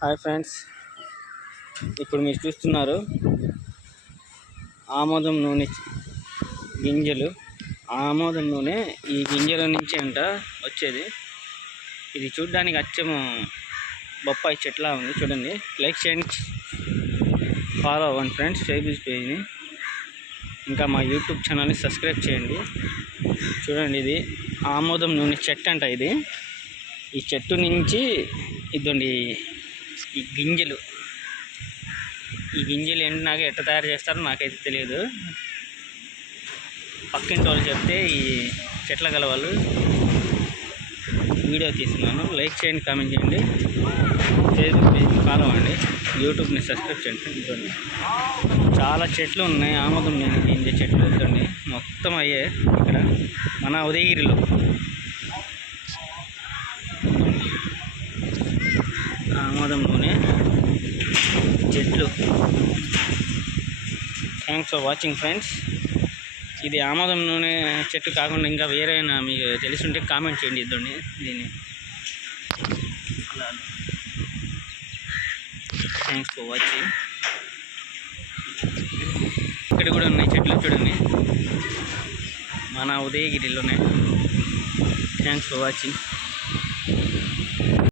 Hi friends. ఇప్పుడు మీరు చూస్తున్నారు ఆమోదం నూనె గింజలు. ఆమోదం నూనె ఈ గింజల నుంచి అంట వచ్చేది. ఇది చూడ్డానికి అచ్చము బొప్పాయి చెట్లా ఉంది చూడండి. లైక్ చేయండి. ఫాలో అవ్వండి ఫ్రెండ్స్ ఫేస్బుక్ పేజ్ని. ఇంకా మా యూట్యూబ్ ఛానల్ని సబ్స్క్రైబ్ చేయండి. చూడండి ఇది ఆమోదం నూనె చెట్టు అంట ఇది. ఈ చెట్టు నుంచి ఇదండి ఈ గింజలు. ఈ గింజలు ఏంటి నాకు ఎట్లా తయారు చేస్తారో నాకైతే తెలియదు. పక్కింటి వాళ్ళు చెప్తే ఈ చెట్ల గల వాళ్ళు వీడియో తీస్తున్నాను. లైక్ చేయండి కామెంట్ చేయండి. ఫేస్బుక్ పేజ్ని ఫాలో అవ్వండి. యూట్యూబ్ని సబ్స్క్రైబ్ చేయండి. చాలా చెట్లు ఉన్నాయి. ఆమోదం నేను గింజ చెట్లు. ఇదండి మొత్తం అయ్యే ఇక్కడ మన ఉదయగిరిలో. ఆమోదం చెట్లు థ్యాంక్స్ ఫర్ వాచింగ్ ఫ్రెండ్స్ ఇది ఆమోదం నూనె చెట్టు కాకుండా ఇంకా వేరేనా మీకు తెలిసి ఉంటే కామెంట్ చేయండి ఇద్దరిని దీన్ని. థ్యాంక్స్ ఫర్ వాచింగ్ ఇక్కడ కూడా ఉన్నాయి చెట్లు చూడండి. మన ఉదయగిరిలోనే. Thanks for watching